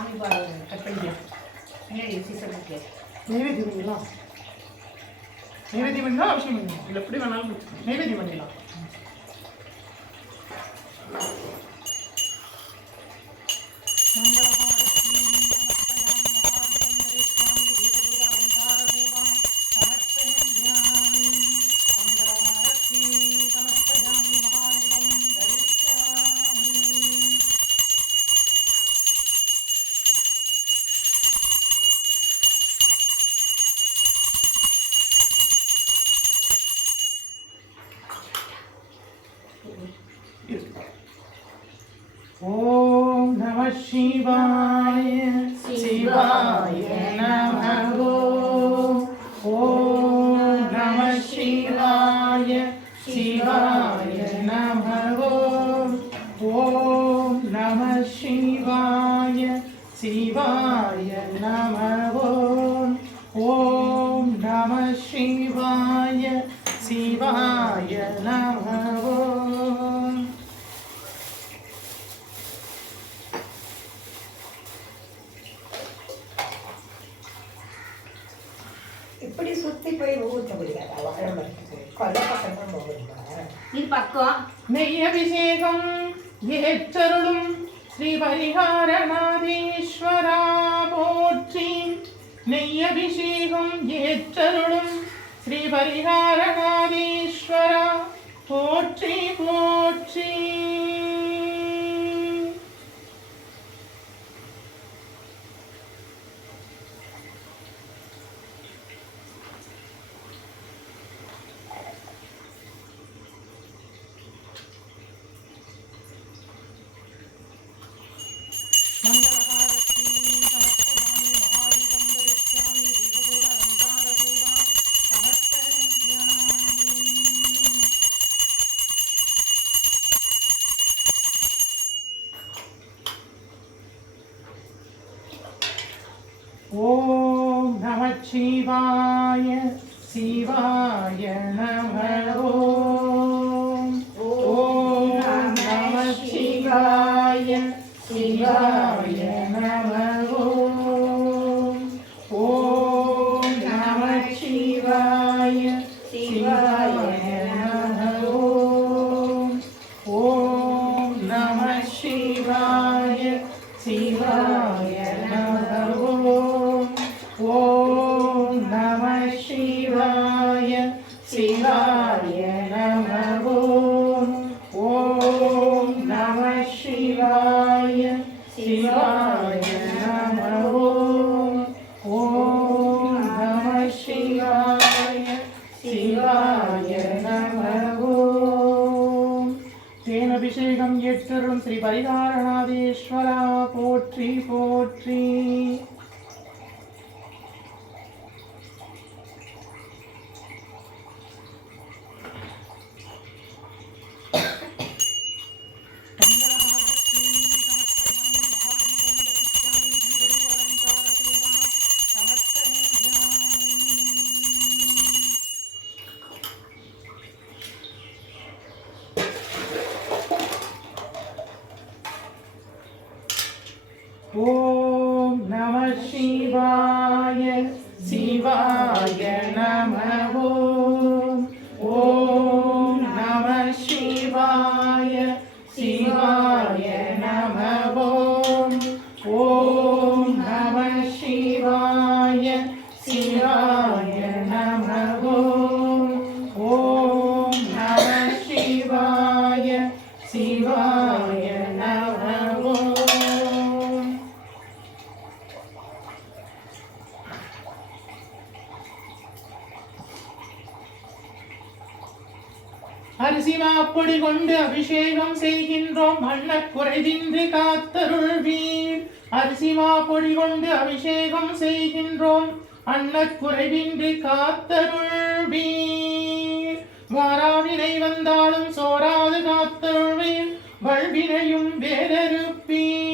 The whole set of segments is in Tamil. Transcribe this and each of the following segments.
சாமி பாருங்க கட் பண்ணிக்கலாம். நைவேத்தியம் பண்ணிடலாம். நைவேத்தியம் பண்ணலாம், அவசியம் பண்ணலாம். இல்லை எப்படி வேணாலும் நைவேத்தியம் பண்ணிடலாம். ஓம் நம சிவாய சிவாய நமः. ஓம் நம சிவாய சிவாய நமः. ஓம் நம சிவாய சிவாய நமः. ஓம் நம சிவாய சிவாய நமः. இப்படி சுத்தி போய் ஊற்ற முடியாது. கொல்ல பக்கம் போகுது. இது பக்கம் நெய் அபிஷேகம் ஏற்றருளும் ஸ்ரீ பரிகாரநாதீஸ்வரா போற்றி. நெய் அபிஷேகம் ஏற்றருளும் ஸ்ரீ பரிகாரநாதீஸ்வரா போற்றி போற்றி. ஓம் நம சிவாய சிவாய நமः. ஓம் நம சிவாய சிவாய நமः. ஓம் நம சிவாய சிவாய நமः. ஓம் நம சிவாய சிவாய நமः. ஓம் நம சிவாய சிவாய நமः. ஓம் நம சிவாய சிவாய நமः. ஓம் நம சிவாய சிவாய நமः. தேனபிஷேகம் ஏற்றருளும் ஸ்ரீ பரிகாரநாதீஸ்வரா போற்றி போற்றி. ஓம் நம சிவாய சிவாய நமः. ஓம் நம சிவாய சிவாய நமः. ஓம் நம சிவாய சிவாய நமः. ஓம் நம சிவாய சிவாய நமः. அரிசி மாப்பொடி கொண்டு அபிஷேகம் செய்கின்றோம், மண்ணக் குறைவின்றி காத்தருள்வீர். அரிசி மாப்பொடி கொண்டு அபிஷேகம் செய்கின்றோம், அன்னக் குறைவின்றி காத்தருள்வீர். வாராவினை வந்தாலும் சோராது காத்தருள்வீர், வல்வினையும் வேறறுப்பீர்.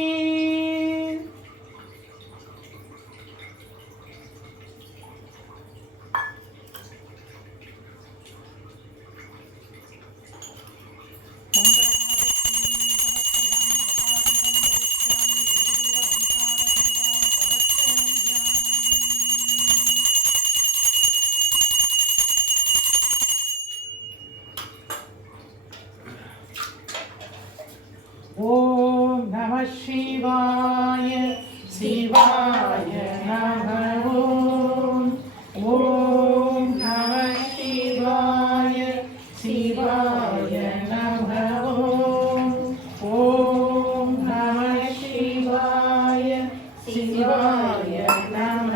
சிவாய சிவாய நம ஓம் ஓம் நம சிவாய சிவாய நம ஓம் ஓம் நம சிவாய சிவாய நம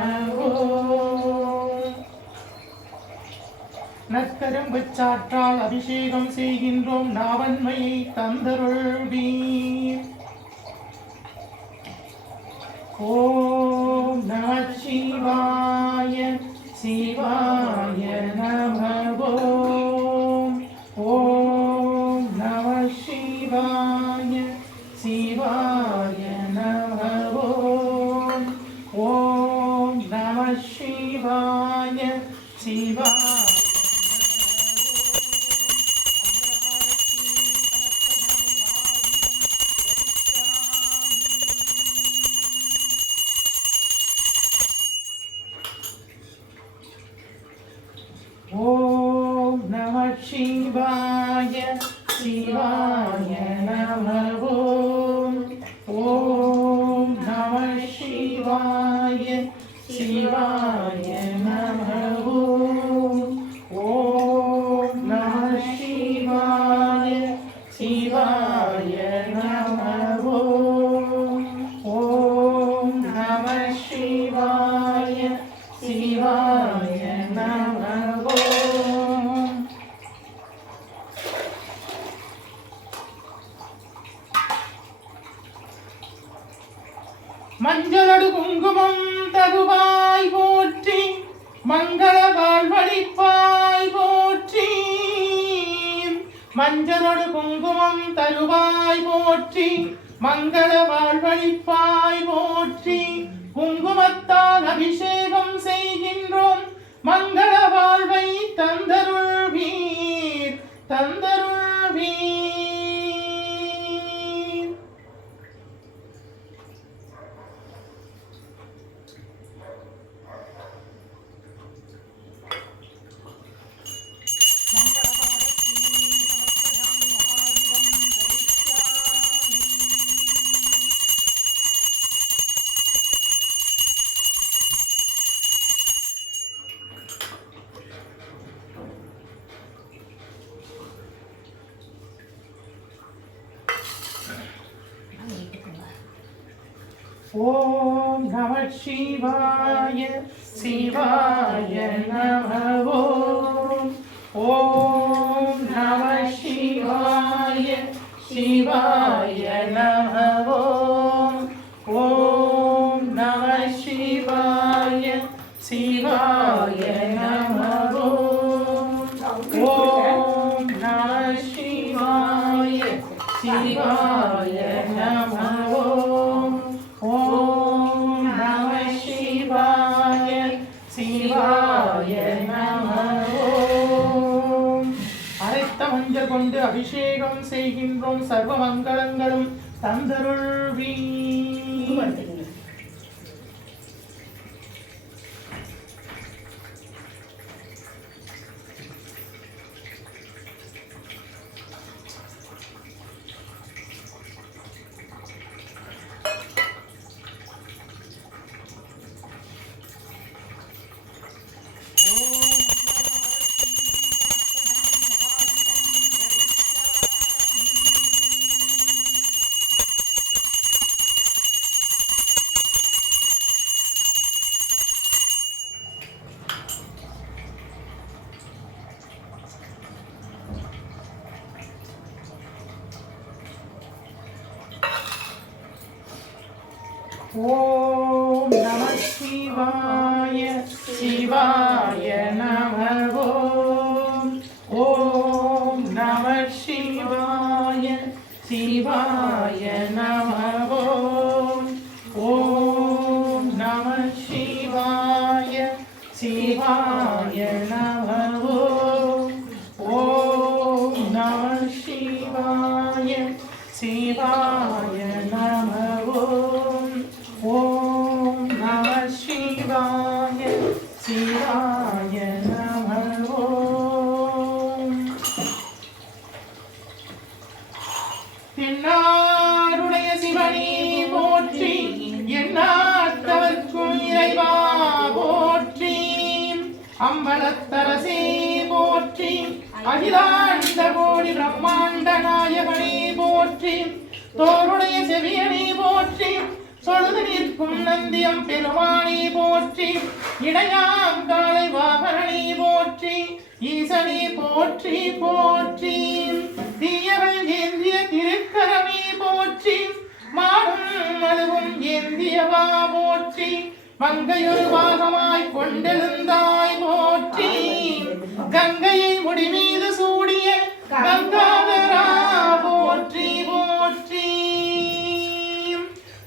ஓம். நற்கரும்புச்சாற்றால் அபிஷேகம் செய்கின்றோம் நாவன்மையை தந்தருள்வீர். ஓம் நம சிவாய சிவாய நம ஓம் ஓம் நம சிவாய சிவாய நம ஓம் ஓம் நம சிவாய சிவாய ஓம் நம சிவாய சிவாய நம ஓம் ஓம் நம சிவாய சிவாய நம ஓம் ஓம் நம சிவாய சிவாய நம ஓம் ஓம் நம சிவாய சிவாய நம மஞ்சளடு குங்குமம் தருவாய் போற்றி மங்கள வாழ்வழிப்பாய் போற்றி மஞ்சளடு குங்குமம் தருவாய் போற்றி மங்கள வாழ்வழிப்பாய் போற்றி குங்குமத்தால் அபிஷேகம் செய்கின்றோம் மங்கள வாழ்வை தந்தருள்வீர் தந்தருள்வீர். ஓம் நம சிவாய சிவாய நம ஓம் ஓம் நம சிவாய சிவாய நம ஓம் ஓம் நம சிவாய சிவாய நம ஓம் ஓம் நம சிவாய சிவாய நம ஓம் ஓம் நம சிவாய சிவாய நம ஓம். அரைத்த மஞ்சள் கொண்டு அபிஷேகம் செய்கின்றோம் சர்வ மங்களங்களும் தந்தருள்வீர். ஓம் நம சிவாய சிவாய நம ஓம் ஓம் நம சிவாய சிவாய நம ஓம் ஓம் நம சிவாய சிவாய நம ஓம் ஓம் நம சிவாய சிவாய நம ஓம் ஓம் நம சிவாய சிவாய நம ஓம். தென்னாருடைய சிவனே அம்பலத்தரசே போற்றி, அகிலாண்ட கோடி பிரம்மாண்ட நாயகனே போற்றி, தோருடைய செவியனே போற்றி, சொழுது நிற்கும் நந்தியம் பெருமானே போற்றி, இடையாங்காலை வாகனே போற்றி, ஈசனே போற்றி போற்றி, தீயவள் ஏந்திய திருக்கரமே போற்றி, மாடும் மழுவும் ஏந்தியவா போற்றி, மங்கையொரு பாகமாய் கொண்டெழுந்தாய் போற்றி, கங்கையை முடிமீது சூடிய கங்காதரா போற்றி போற்றி.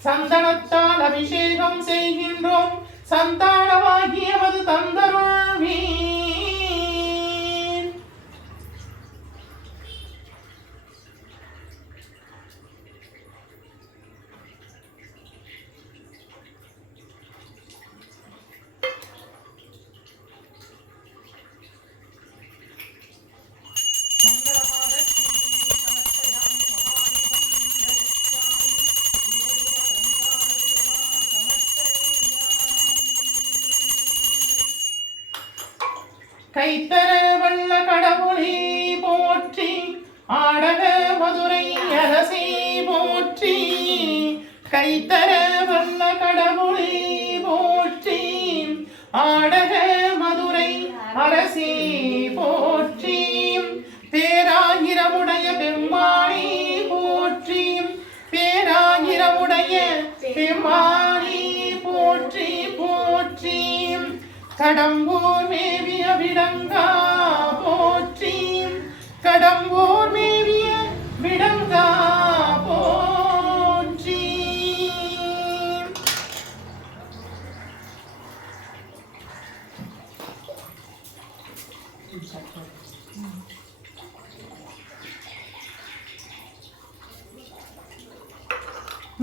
சந்தனத்தால் அபிஷேகம் செய்கின்றோம், சந்தானமாகியவது தந்தருள்வீர். கைத்தர வல்ல கடவுளே போற்றி, ஆடக மதுரை அரசே போற்றி, கைத்தர வல்ல கடவுளே போற்றி, ஆடக மதுரை அரசே போற்றி, பேராயிரமுடைய பெம்மானி போற்றி, பேராயிரமுடைய பெம்மானி போற்றி போற்றி, கடம்பூர் மேவிய விடங்கா போற்றி, கடம்பூர் மேவிய விடங்கா போற்றி.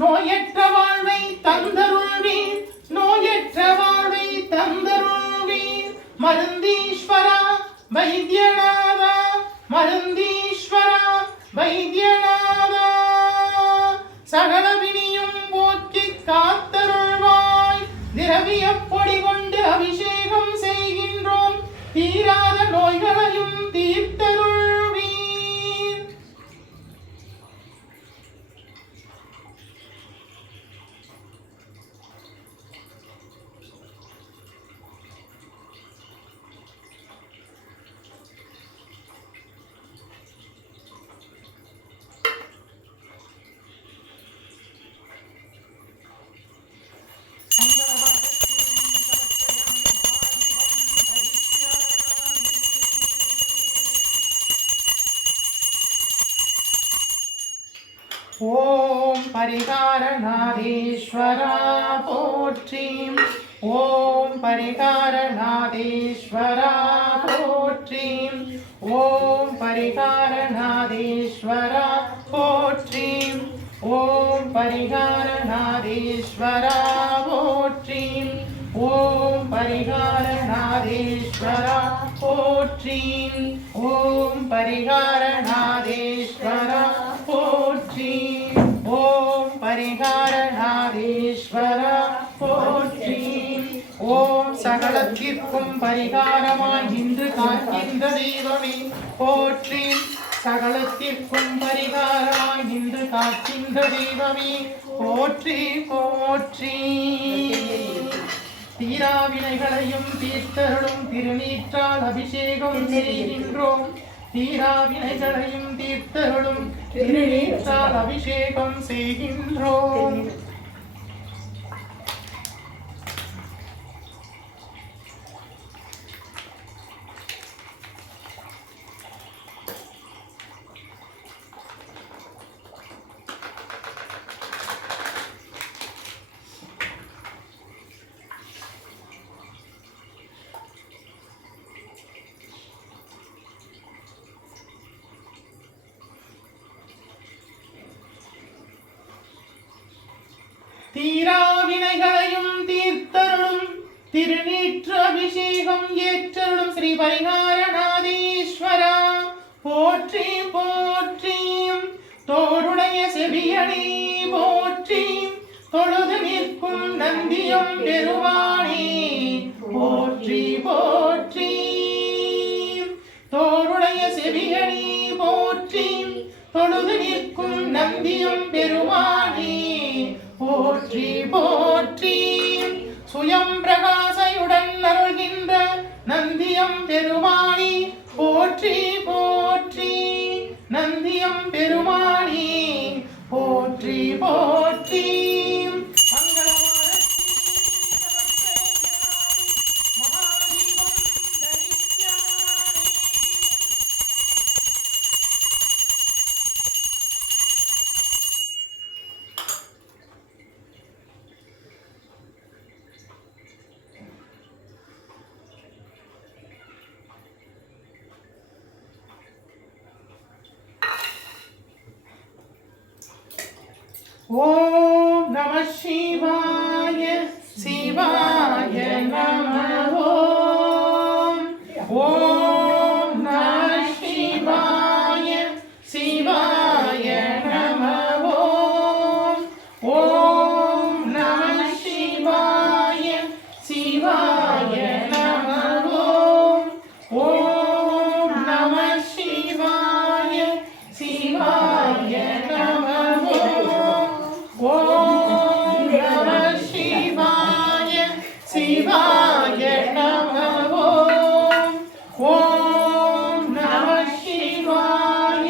நோயற்ற வாழ்வை தந்தருள்வீர், நோயற்ற வாழ்வை தந்தருள்வீர், மருந்தீஸ்வரா வைத்தியநாதா, மருந்தீஸ்வரா வைத்தியநாதா, சகல வினியும் போற்றி காத்தருள்வாய், திரவிய பொடி கொண்டு அபிஷேகம் செய்கின்றோம், தீராத நோய்களையும் தீர்த்தருள்வீர். ஓம் பரிகாரநாதேஸ்வரா போற்றி, ஓம் பரிகாரநாதேஸ்வரா போற்றி, ஓம் பரிகாரநாதேஸ்வரா போற்றி, ஓம் பரிகாரநாதேஸ்வரா போற்றி, ஓம் பரிகாரநாதேஸ்வரா போற்றி, ஓம் பரிகாரநாதேஸ்வரா போற்றி, ஓம் பரிகாரநாதேஸ்வரா போற்றி, ஓம் சகலத்திற்கும் பரிகாரமாய் இன்று காக்கின்ற தெய்வமே போற்றி, சகலத்திற்கும் பரிகாரமாய் இன்று காக்கின்ற தெய்வமே போற்றி போற்றி. தீராவினைகளையும் தீர்த்தருளும் திருநீற்றால் அபிஷேகம் செய்கின்றோம், தீராவினைகளையும் தீர்த்தருளும் திருநீற்றால் அபிஷேகம் செய்கின்றோம். தீராவினைகளையும் தீர்த்தருளும் திருநீற்று அபிஷேகம் ஏற்றருளும் ஸ்ரீ பரிகாரநாதீஸ்வரா போற்றி போற்றி. தோருடைய செவியனே போற்றி, தொழுது நிற்கும் நந்தியம் பெருமானே போற்றி போற்றி. தொழுது நிற்கும் நந்தியம் பெருமானே போற்றி போற்றி. சுயம் பிரகாசையுடன் அருள்கின்ற நந்தியம் பெருமானே போற்றி போற்றி. நந்தியம் பெருமானே போற்றி போற்றி. ஓம் நம சிவாய சிவாய நம ஓம். ஓம் நம சிவாய சிவாய நம ஓம். ஓம் நம சிவாய சிவாய நம ஓம். ஓம் நம சிவாய சிவாய நம ஓம் நம சிவாய சிவாய நம ஓம். ஓம் நம சிவாய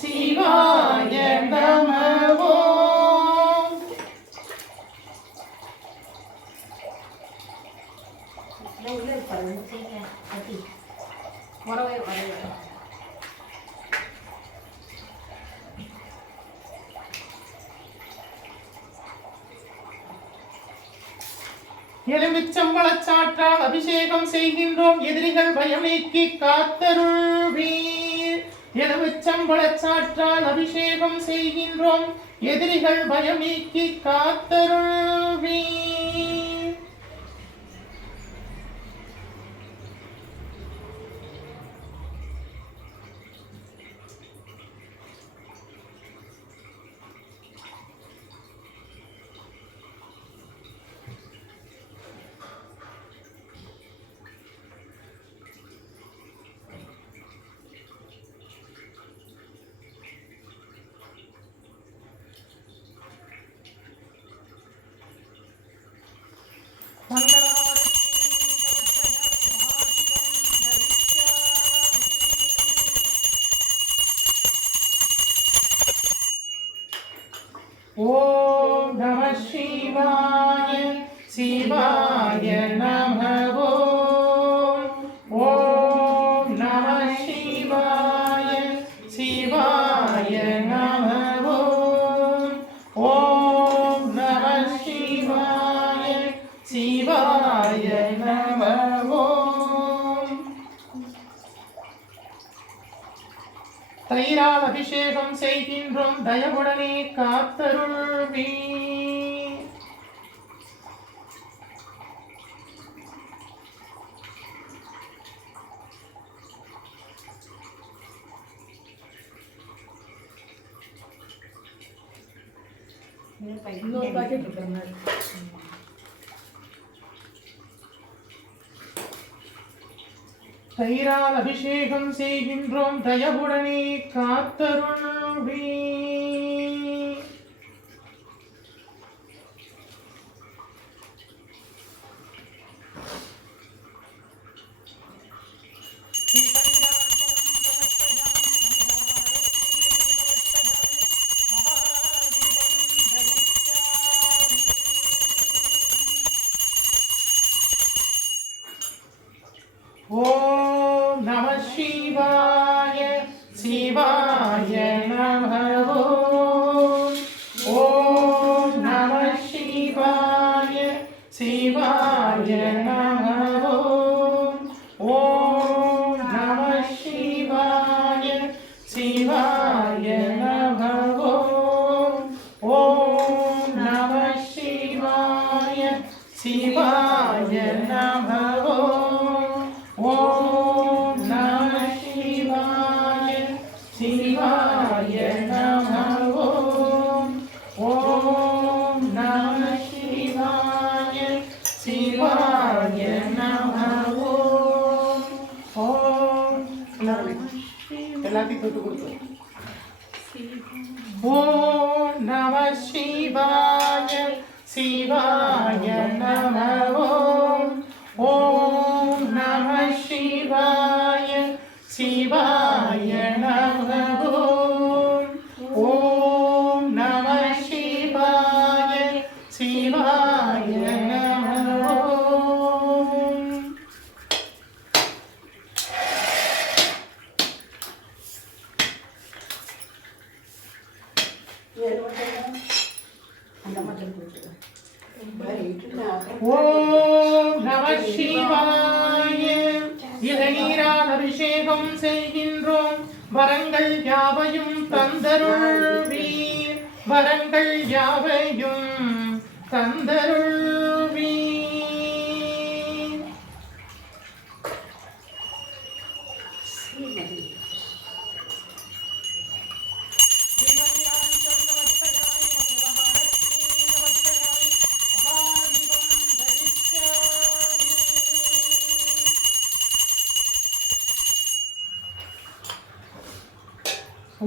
சிவாய நம ஓம். உள்ள இருப்பாரு அதி வரவே வரவே. எலுமிச்சம்பழச்சாற்றால் அபிஷேகம் செய்கின்றோம், எதிரிகள் பயம் நீக்கி காத்தருள்வீர். எலுமிச்சம்பழச்சாற்றால் அபிஷேகம் செய்கின்றோம், எதிரிகள் பயம் நீக்கி காத்தருள்வீர். ஓம் நம சிவாய சிவாய நம ஓம். ஓம் நம சிவாய சிவாய நம ஓம். ஓம் நம சிவாய சிவாய நம ஓம். தயிரால் அபிஷேகம் செய்கின்றோம், தயவுடனே காத்தருள்வீர். இன்னொரு பாக்கெட் இருக்காங்க. தயிரால் அபிஷேகம் செய்கின்றோம், தயவுடனே காத்தருள்வீர். ஓம் நம சிவாய சிவாய நம ஓம். ஓம் நம சிவாய சிவாய நம ஓம். ஓம் நம சிவாய சிவாய நம ஓம். ஓம் நம சிவாய சிவாய நம ஓம். ஓம் நம சிவாய சிவாய நம ஓம். ஓம் நம சிவாய சிவாய நம ஓம். ஓம் எல்லாத்தையும் தொட்டு கொடுத்து ஓம் நம சிவாய சிவாய நம ஓம் ஓம் நம சிவாய சிவாய நம ஓம் ஓம் நம சிவாய சிவாய நம ஓம். அந்த மட்டும் கொடுத்துருங்க. ஓம் நம சிவாய. இளநீரால் அபிஷேகம் செய்கின்றோம், வரங்கள் யாவையும் தந்தருள்வீர், வரங்கள் யாவையும் தந்தருள்வீர்.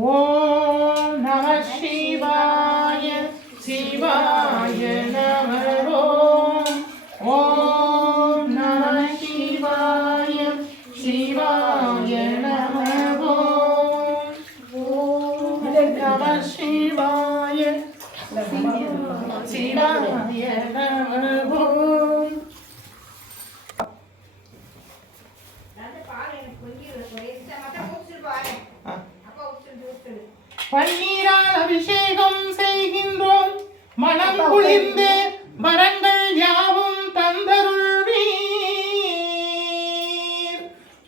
ஓம் நம சிவாய சிவாய நம ஓம் ஓம் நம சிவாய சிவாய நம ஓம் ஓம் நம சிவாய சிவாய நம ஓம். பன்னீரால் அபிஷேகம் செய்கின்றோம், மனம் குளிர்ந்து வரங்கள் யாவும் தந்தருள்வீர்.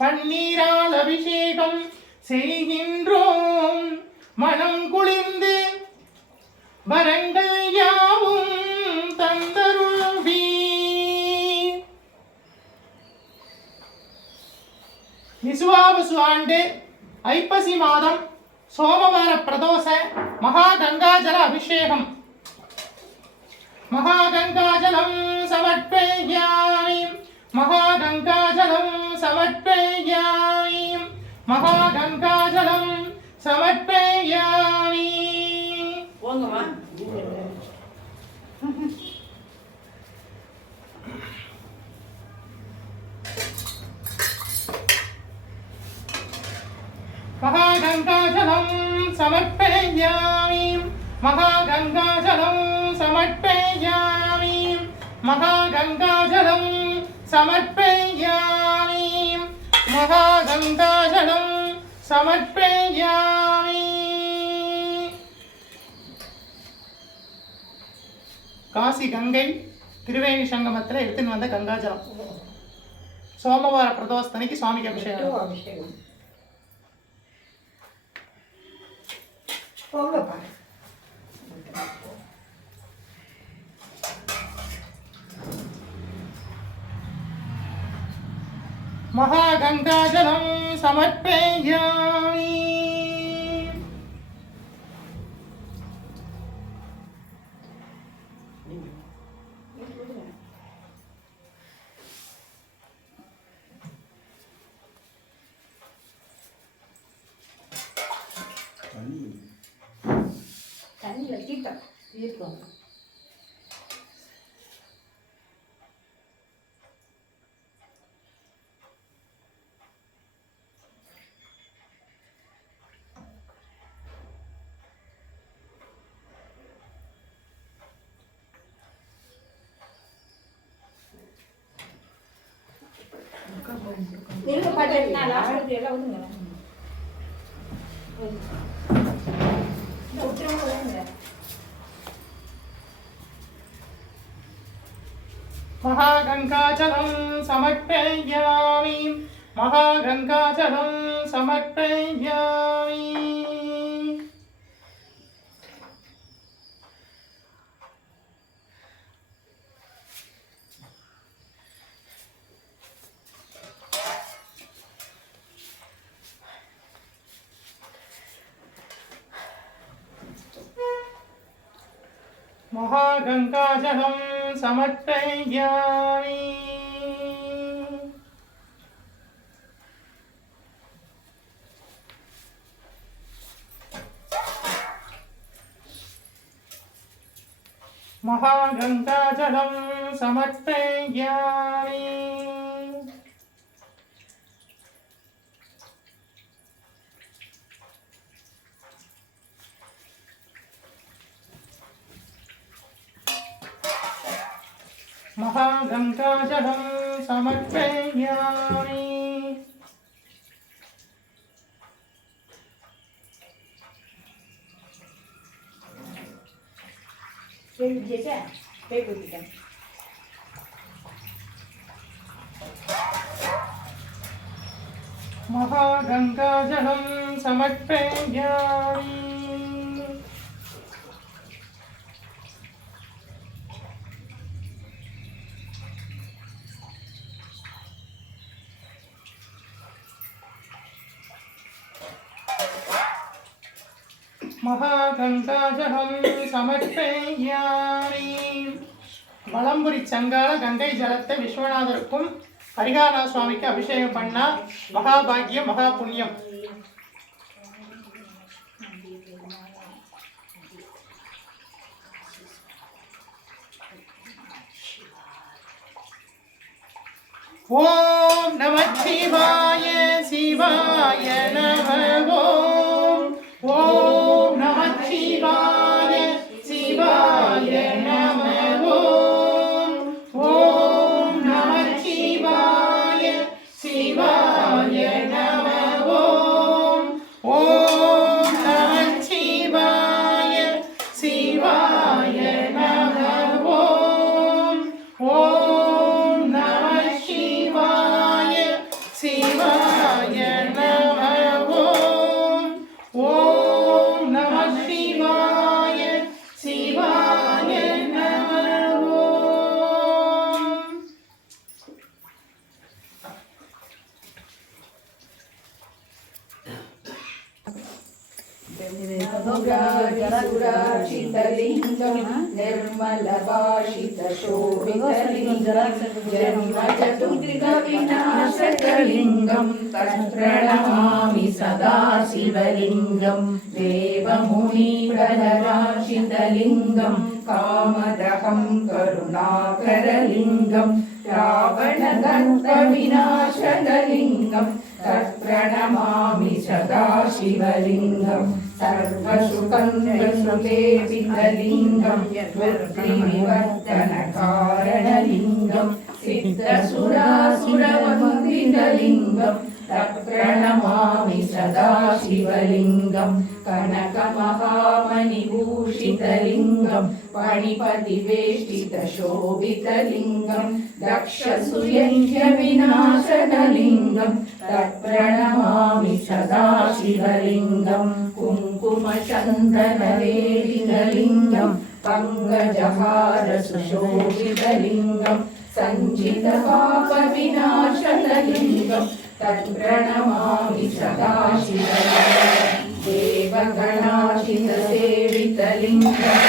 பன்னீரால் அபிஷேகம் செய்கின்றோம், மனம் குளிர்ந்து வரங்கள் யாவும் தந்தருள்வீர். விசுவாவசு ஆண்டு ஐப்பசி மாதம் சோமவார பிரதோஷ மகா கங்காஜல அபிஷேகம். மகா கங்காஜலம் சமர்ப்பயாமி, மகா கங்காஜலம் சமர்ப்பயாமி, மகா கங்காஜலம் சமர்ப்பயாமி. போங்கம்மா. மகா கங்காஜலம் சமர்ப்பயாமி, மகா கங்காஜலம் சமர்ப்பயாமி, மகா கங்காஜலம் சமர்ப்பயாமி, மகா கங்காஜலம் சமர்ப்பயாமி. காசி கங்கை திருவேணி சங்கமத்தில் எடுத்துன்னு வந்த கங்காஜலம். சோமவார பிரதோஷத்தனைக்கு சுவாமிக்கு அபிஷேகம். அபிஷேகம் போங்கப்பா. மகா கங்காஜலம் சமர்ப்பயாமி. தண்ணியில் தீர்த்தம் தீர்த்தம். நீங்க பாத்தீங்கன்னா லாஸ்ட் எல்லாம் விடுங்க. மகா கங்காஜலம் சமர்ப்பயாமி, மகா கங்காஜலம் சமர்ப்பயாமி. மகா கங்காஜலம் சமர்ப்பயாமி. महागङ्गाजलं समर्पयामि। महागङ्गाजलं समर्पयामि। महागङ्गाजलं समर्पयामि। महागङ्गाजलं समर्पयामि। வலம்புரி சங்கால கங்கை ஜலத்தை விஸ்வநாதருக்கும் ஹரிஹாரா சுவாமிக்கு அபிஷேகம் பண்ணா மகாபாகியம் மகா புண்ணியம். ஓம் நமः சிவாய சிவாய நமः. ஓம் நமः சிவாய சிவாய நமः. ஓம் நமः சிவாய சிவாய நமः. ஓம் நமः சிவாய சிவாய நமः. ஓம் நமः சிவாய சிவாய நமः. ஓம் நமः சிவாய சிவாய நமः. सुराचितलिङ्गं निर्मलभाषितशोभितलिङ्गं जन्मचतुर्विघ्नविनाशकलिङ्गं तत्प्रणमामि सदा शिवलिङ्गं देवमुनिगणराशितलिङ्गं कामदहं करुणाकरलिङ्गं रावणदत्तविनाशकलिङ्गं तत्प्रणमामि सदा शिवलिङ्गं सर्वसुखं वृत्तिनिवर्तनकारणलिङ्गं सिद्धसुरासुरवन्दितलिङ्गं तत्प्रणमामि सदा शिवलिङ्गं कनकमहामणिभूषितलिङ्गं पणिपतिवेष्टितशोभितलिङ्गं दक्षसुयज्ञविनाशनलिङ्गं तत्प्रणमामि सदा शिवलिङ्गं कुङ्कुमचन्दनवेदितलिङ्गं पङ्कजहारसुशोभितलिङ्गं सञ्चितपापविनाशनलिङ्गं तत्प्रणमामि सदा शिवलिङ्गं देवगणाशितसेवितलिङ्गं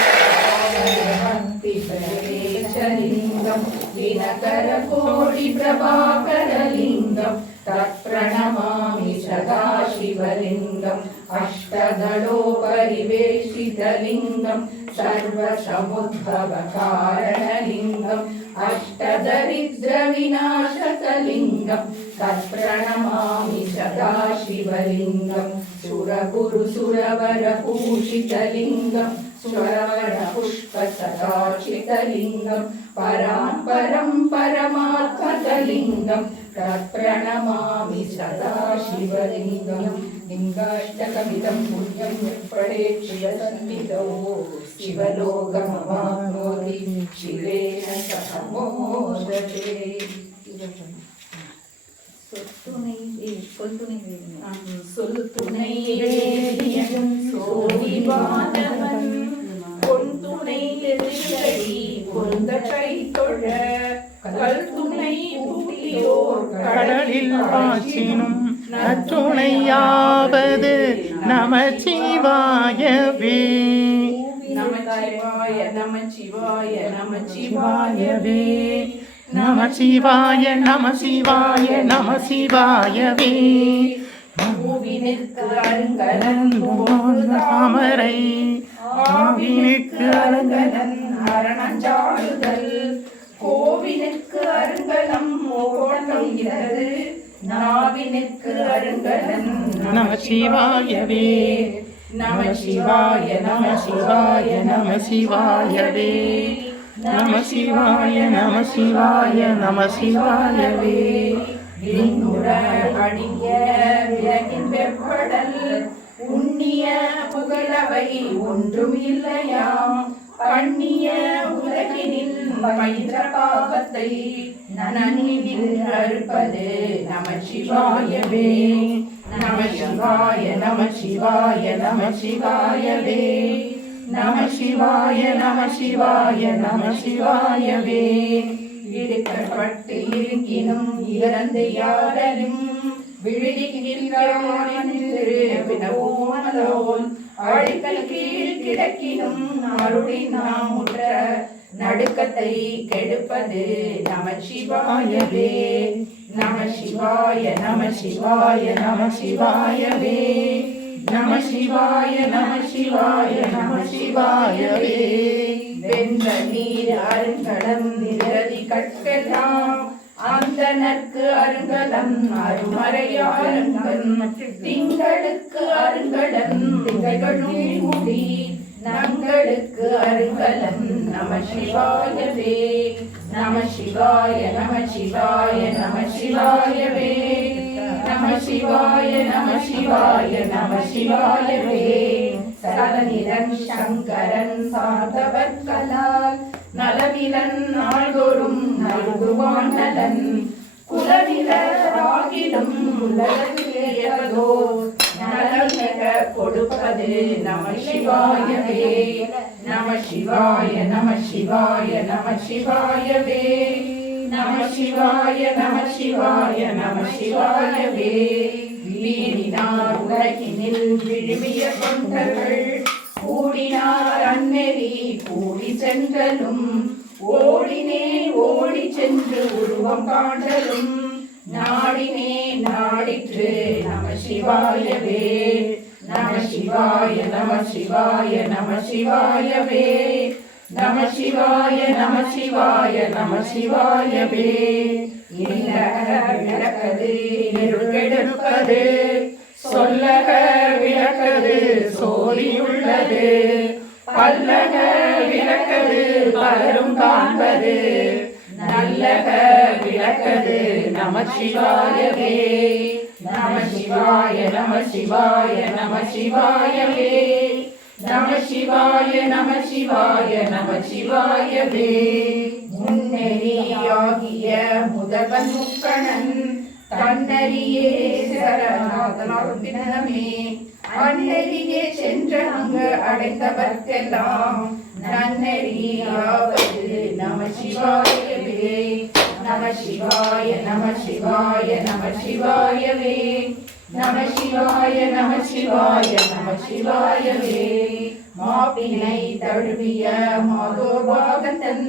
भक्तिप्रवेशलिङ्गं दिनकरकोटिप्रभाकरलिङ्गं तत्प्रणमामि सदा शिवलिङ्गम् अष्टदलोपरिवेशितलिङ्गं सर्वसमुद्भवकारणलिङ्गम् अष्टदरिद्रविनाशकलिङ्गं तत्प्रणमामि सदा शिवलिङ्गं सुरगुरुसुरवरपूषितलिङ्गं स्वरवरपुष्पसदाचितलिङ्गं पराम्परं परमात्मकलिङ्गं तत्प्रणमामि सदा शिवलिङ्गं लिङ्गाष्टकमिदं पुण्यं यत्पठेत् शिवसन्निधौ शिवलोकमवाप्नोति शिवेन सह मोदते. சொல்துணை வேதியன் சோதிவானவன் பொன்துணை எதிரடி கொந்தகை தொழ கல்துணை பூட்டியோர் கடலில் பாய்ச்சினும் நற்றுணையாவது நமச்சிவாயவே. நமச்சிவாய நமச்சிவாய நமச்சிவாயவே. நமசிவாய நமசிவாய நமசிவாயவே. பூவினுக்கு அருங்கலன் போல் தாமரை ஆவினுக்கு அருங்கலன் அரணஞ்சாடுதல் கோவினுக்கு அருங்கலம் ஓட்டம் இடது நாவினுக்கு அருங்கலன் நம சிவாயவே நம சிவாய நம சிவாய நம சிவாயவே நம சிவாய நம சிவாய நம சிவாயவே விண்ணுற அடிய விலகின் வெப்படல் உண்ணிய புகழவை ஒன்றும் இல்லையாம் பண்ணிய உலகினில் பயின்ற பாவத்தை நன்னில் அறுப்பது நம சிவாயவே நம சிவாய நம சிவாய நம சிவாயவே நம சிவாய நம சிவாய நம சிவாயவே இடுக்கப்பட்டு இருக்கினும் இறந்து யாரையும் விழுகின்றோன் அழுக்கல் கீழ் கிடக்கினும் அருளின் நாம் உற்ற நடுக்கத்தை கெடுப்பது நம சிவாயவே நம சிவாய நம சிவாய நம சிவாயவே நம சிவாய நம சிவாய நம சிவாயவே வென்ற நீர் அருங்கலம் நிரதி கற்கலாம் அந்த நற்கு அருங்கலம் அருமறையாருங்கன் திங்களுக்கு அருங்கலம் திகழும் முடி நங்களுக்கு அருங்கலம் நம சிவாயவே நம சிவாய நம சிவாய நம சிவாயவே நம சிவாய நம சிவாய நம சிவாயவே சலநிலன் சங்கரன் சாதவர் கலால் நலவிலன் நாள்தோறும் நல்குவான் நலன் குலவிலராகிலும் உலகிலேயதோ நலம் மிக கொடுப்பது நம சிவாயவே நம சிவாய நம சிவாய நம சிவாயவே நம சிவாய நம சிவாய நம சிவாயவே வீணினார் உலகினில் விழுமிய கொண்டர்கள் கூடினார் அந்நெறி கூடி சென்றலும் ஓடினே ஓடி சென்று உருவம் காண்டலும் நாடினே நாடிற்று நம சிவாயவே நம சிவாய நம சிவாய நம சிவாயவே நம சிவாய நம சிவாய நம சிவாயவே இல்லக விளக்கது இருளெடுப்பது சொல்லக விளக்கது சோதியுள்ளது பல்லக விளக்கது பலரும் காண்பது நல்லக விளக்கது நம சிவாயவே நம சிவாய நம சிவாய நம சிவாயவே நம சிவாய நம சிவாய நம சிவாயவே முன்னெறியாகிய முதல்வன் முக்கணன் தன்னறியே சரணாகமே அந்நெறியே சென்ற அங்கு அடைந்தவர்க்கெல்லாம் நன்னெறியாவது நம சிவாயவே நம சிவாய நம சிவாய நம சிவாயவே நம சிவாய நம சிவாய நம சிவாயவே மாப்பினை தழுவிய மாதோபாகத்தன்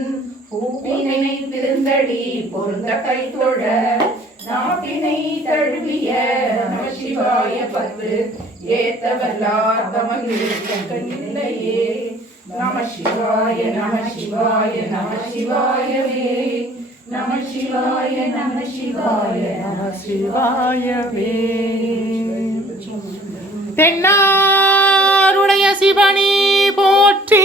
பூப்பினை திருந்தடி பொருந்த கைத்தொழ நாட்டினை தழுவிய நம சிவாய பத்து ஏத்தவல்லார் தமகில்லையே நம சிவாய நம சிவாய நம சிவாயவே நம சிவாய நம சிவாய நம சிவாயவே தென்னாருடைய சிவனி போற்றி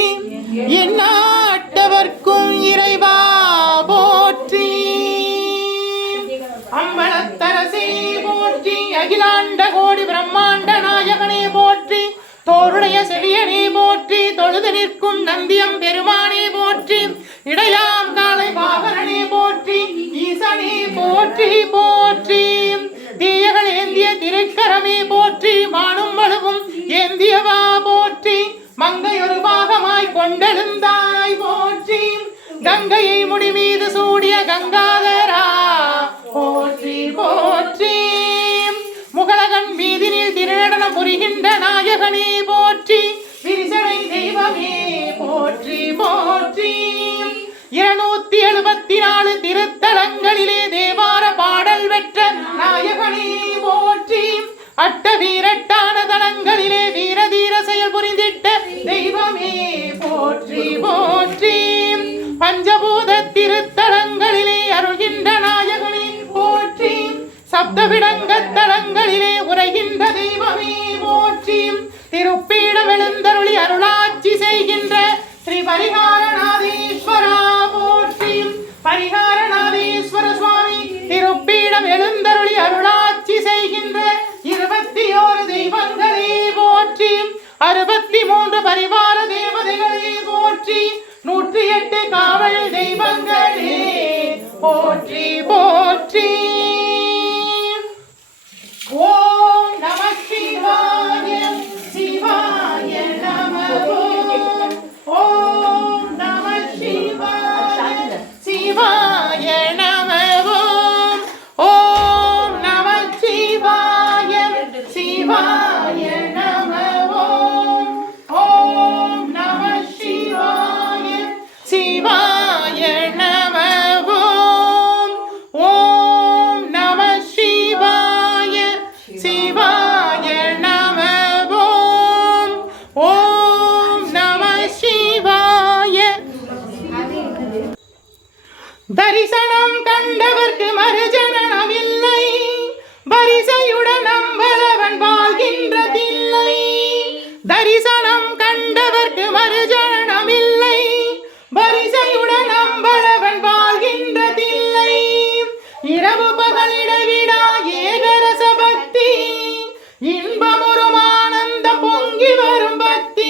எந்நாட்டவர்க்கும் இறைவா போற்றி அம்பலத்தரசே போற்றி அகிலாண்ட கோடி பிரம்மாண்ட நாயகனே போற்றி தோருடைய செடியனே போற்றி தொழுது நிற்கும் நந்தியம் பெருமானே போற்றி இடையாம் காலை பாகரனே போற்றி ஈசனே போற்றி போற்றி தீயகள் ஏந்திய திருக்கரமே போற்றி மானும் வலுவும் ஏந்தியவா போற்றி மங்கை ஒரு பாகமாய் கொண்டெழுந்தாய் போற்றி கங்கையை முடி மீது சூடிய கங்காதரா போற்றி போற்றி முகலகன் மீதினில் திருநடனம் புரிகின்ற நாயகனே போற்றி விரிசடை தெய்வமே போற்றி போற்றி 274 திருத்தலங்களிலே தேவார பாடல் பெற்ற நாயகனே போற்றி அட்ட வீரட்டான தலங்களிலே வீர தீர செயல் புரிந்திட்ட தெய்வமே போற்றி போற்றி விடங்கத்தலங்களிலே உரைகின்ற தெய்வமே போற்றி. திருப்பீடம் எழுந்தருளி அருளாட்சி செய்கின்ற ஸ்ரீ பரிகாரநாதீஸ்வரா போற்றி. பரிகாரநாதீஸ்வர சுவாமி திருப்பீடம் எழுந்தருளி அருளாட்சி செய்கின்ற 21 தெய்வங்களே போற்றி. 63 பரிவார தேவதைகளே போற்றி. 108 காவல் தெய்வங்களே போற்றி போற்றி. ஓம் நம சிவாய சிவாய நமோ. ஓம் நம சிவாய சிவாய நமோ. ஓம் நம சிவாய சிவாய நமோ. ஓம் நம சிவாய சிவாய நமோ. ஓம் நம சிவாய சிவாய நமோ. ஓம் நம சிவாய. தரிசனம் கண்டவர்க்கு மறுஜனனம் இல்லை. வரிசையுடன் நம்பலவன் வாழ்கின்ற தில்லை. தரிசனம் கண்டவர்க்கு மறுஜனனம் இல்லை. வரிசையுடன் நம்பலவன் வாழ்கின்ற தில்லை. இரவு பகலிடவிடா ஏகரச பக்தி. இன்பமுறும் ஆனந்தம் பொங்கி வரும் பக்தி.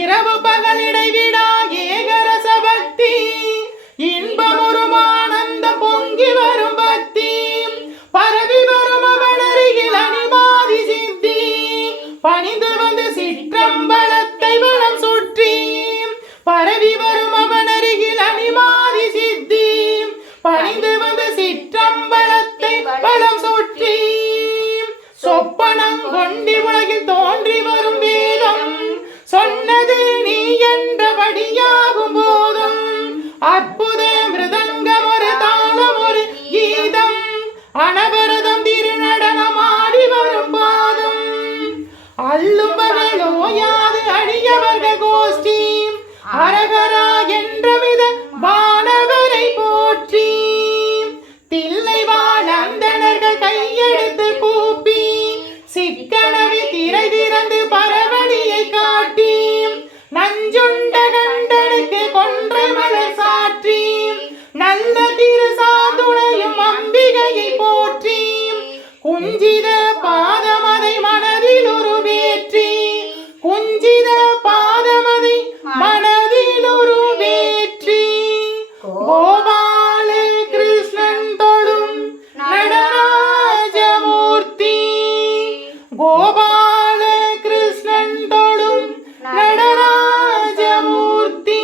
இரவு பகலிடைவிடா ஏகரச பக்தி. இன்பமுறும் ஆனந்தம் பொங்கி வரும் பக்தி. பரவி வரும் அவள் அருகில் அனிமாதி சித்தி. பணிந்து வந்து சிற்றம்பலத்தை வலம் சுற்றி. பரவி வரும் அவன் அருகில் அனிமாதி சித்தி. பணிந்து வந்து சிற்றம்பலத்தை வலம் சுற்றி. சொப்பனம் கொண்டி உலகில் தோன்றி வரும் வேதம் சொன்னது நீ என்றபடியாகும் போதும். அற்புத மிருதங்கம் ஒரு தாளம் ஒரு கீதம். அனவரதம் திருநடனம் ஆடி வரும் பாதம். அள்ளும் பகலோயாது அடியவர்கள் கோஷ்டி. அரகரா என்ற வித வானவரை போற்றி. தில்லை வாழ் அந்தணர்கள் கையெடுத்து கூப்பி. சிக்கனவி திரை திறந்து பரவழியை காட்டி. நஞ்சுண்ட கண்டனுக்கு கொன்றை மலர் சாற்றி. நல்ல திரு சாதுணையும் அம்பிகையை போற்றி. குஞ்சித பாதமதை மனதில் உருவேற்றி. குஞ்சித பாதமதை மனதில் உருவேற்றி. கோபால கிருஷ்ணன் தொழும் நடராஜமூர்த்தி. கோபால கிருஷ்ணன் தொழும் நடராஜமூர்த்தி.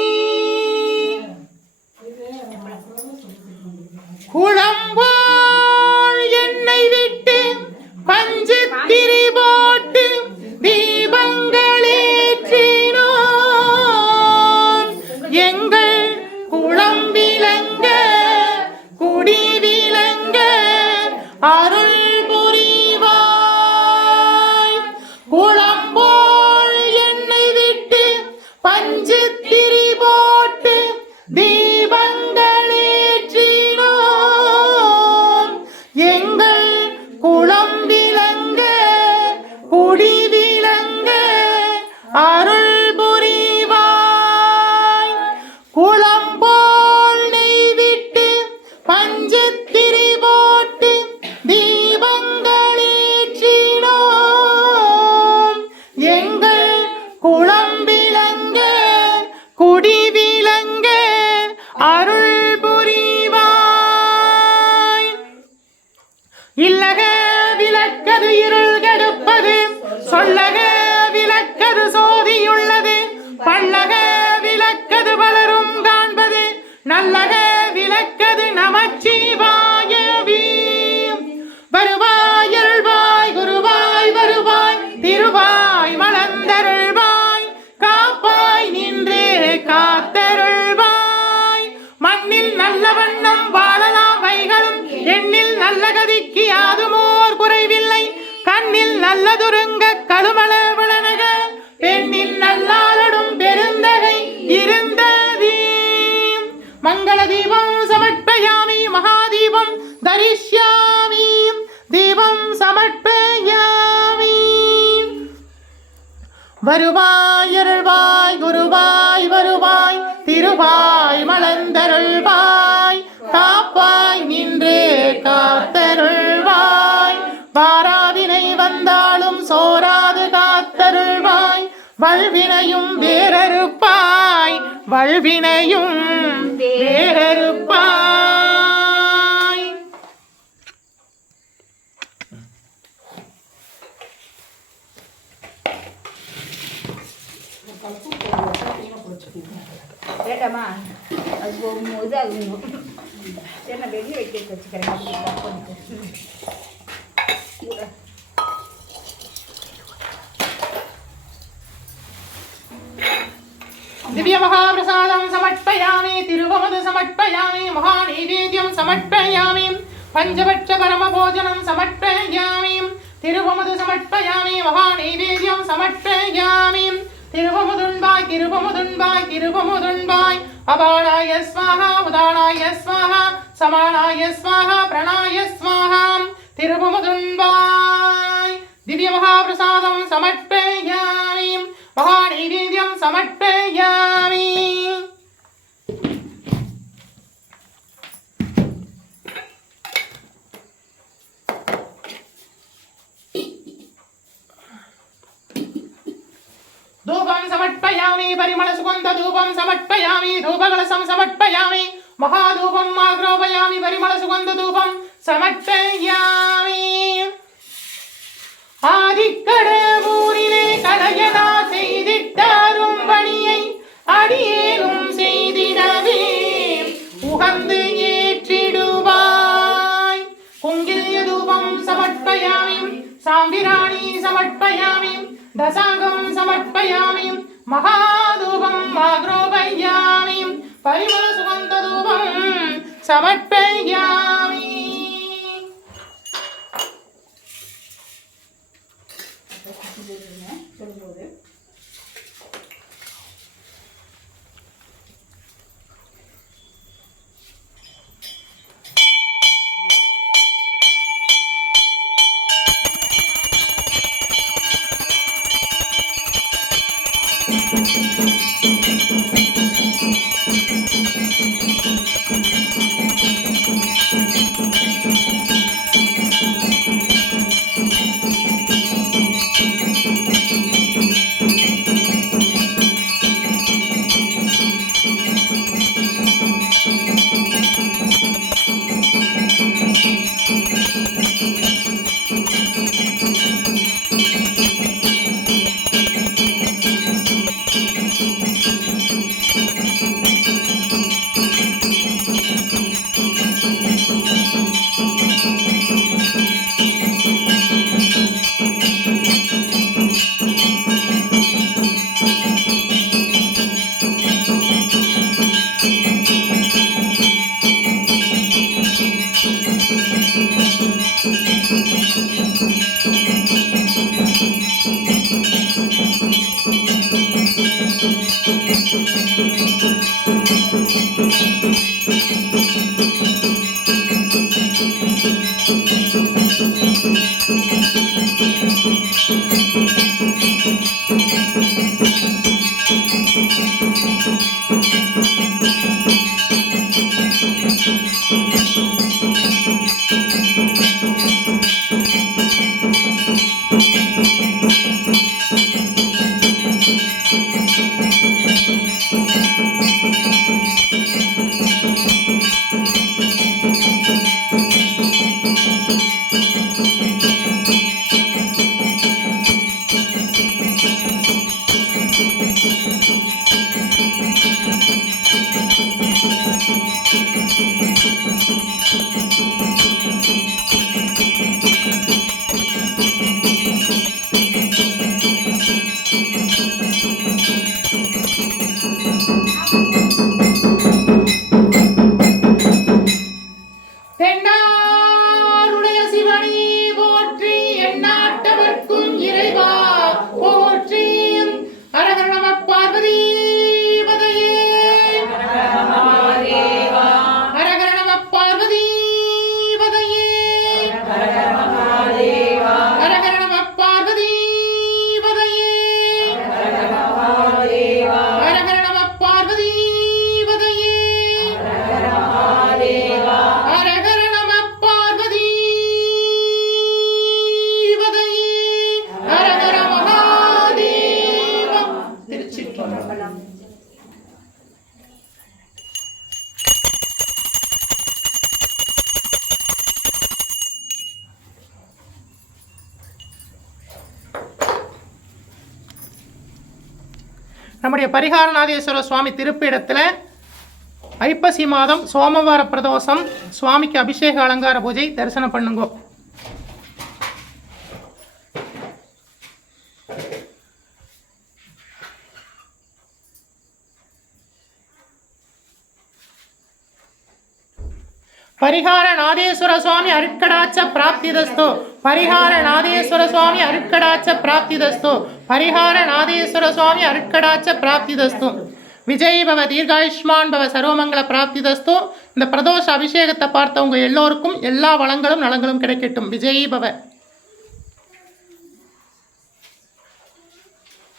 குளம்போல் என்னை விட்டு பஞ்சு திரி போட்டு தீபங்களேற்றினோம். எங்கள் குளம் விளங்க குடி விளங்க அருள் புரிவாய். குளம்போல் என்னை விட்டு பஞ்சு திரி போட்டு தீபங்களேற்றினோம். எங்கள் குளம் விளங்க குடி விளங்க அருள் புரிவாய். குளம்போல் நெய் விட்டு பஞ்சு திரி போட்டு தீபங்களேற்றினோம். எங்கள் குளம் விளங்க குடி விளங்க அருள் புரிவாய். இல்லக விளக்கது இருள் கெடுப்பது. சொல்லக விளக்கது சோதியுள்ளது. பல்லக விளக்கது பலரும் காண்பது. நல்லக விளக்கது நமச்சிவாயவே. வருவாய் அருள்வாய் குருவாய் வருவாய். திருவாய் மலர்ந்தருள்வாய். காப்பாய் நின்றே காத்தருள்வாய். மண்ணில் நல்ல வண்ணம் வாழலாம் வைகளும். எண்ணில் நல்ல கதிக்கு யாதுமோர் குறைவில்லை. கண்ணில் நல்லதுருங்க கழுமல விளனக. பெண்ணில் நல்லாளடும் பெருந்தகை இருந்ததே. மங்கள தீபம் சமர்ப்பயாமி. மகாதீபம் தரிஷ்யாமி. வருவாய் அருள்வாய் குருவாய் வருவாய் திருவாய் மலர்ந்தருள்வாய் காப்பாய் நின்று காத்தருள்வாய் வாராவினை வந்தாலும் சோராது காத்தருள்வாய் வல்வினையும் வேறறுப்பாய் வல்வினையும் வேறறுப்பாய். வேண்டாமா அது இதாகும். சரி நான் வெளியே வைக்க வச்சுக்கிறேன். दिव्य महाप्रसादं समर्पयामि तिरुवमधु समर्पयामि महानैवेद्यं समर्पयामि पंचभक्ष परमभोजनं समर्पयामि तिरुवमधु समर्पयामि महानैवेद्यं समर्पयामि तिरुवमुदुण्बाय तिरुवमुदुण्बाय तिरुवमुदुण्बाय अपाणाय स्वाहा उदानाय स्वाहा समानाय स्वाहा प्रणाय स्वाहा तिरुवमुदुण्बाय दिव्य महाप्रसादं समर्पयामि महानैवेद्यं समर्पयामि. धूपं समर्पयामि परिमलसुगन्धधूपं समर्पयामि धूपकलशं समर्पयामि महाधूपं आग्रोपयामि परिमलसुगन्धधूपं समर्पयामि. ஆதிக்கடவுரிலே கலையனா செய்திட்டாரும் பணியை அடியேனும் செய்திடவே உகந்து ஏற்றிடுவாய். குங்கில்ய தூபம் சமர்ப்பயாமி சாம்பிராணி சமர்ப்பயாமி தசாங்கம் சமர்ப்பயாமி மகாதூபம் ஆக்ரோபயாமி பரிமள சுகந்த தூபம் சமர்ப்பயாமி. சொல்லும்போது நம்முடைய பரிகாரநாதேஸ்வர சுவாமி திருப்பீடத்தில் ஐப்பசி மாதம் சோமவார பிரதோஷம் சுவாமிக்கு அபிஷேக அலங்கார பூஜை தரிசனம் பண்ணுங்க. பரிகாரநாதேஸ்வர சுவாமி அருட்கடாட்ச பிராப்திதஸ்து. பரிகாரநாதேஸ்வர சுவாமி அருட்கடாட்ச பிராப்திதஸ்து. பரிகாரநாதேஸ்வர சுவாமி அருட்கடாட்ச பிராப்திதஸ்து. விஜய் பவ, தீர்காயுஷ்மான் பவ, சர்வமங்கல பிராப்திதஸ்து. இந்த பிரதோஷ அபிஷேகத்தை பார்த்தவங்க எல்லோருக்கும் எல்லா வளங்களும் நலங்களும் கிடைக்கட்டும். விஜய் பவ.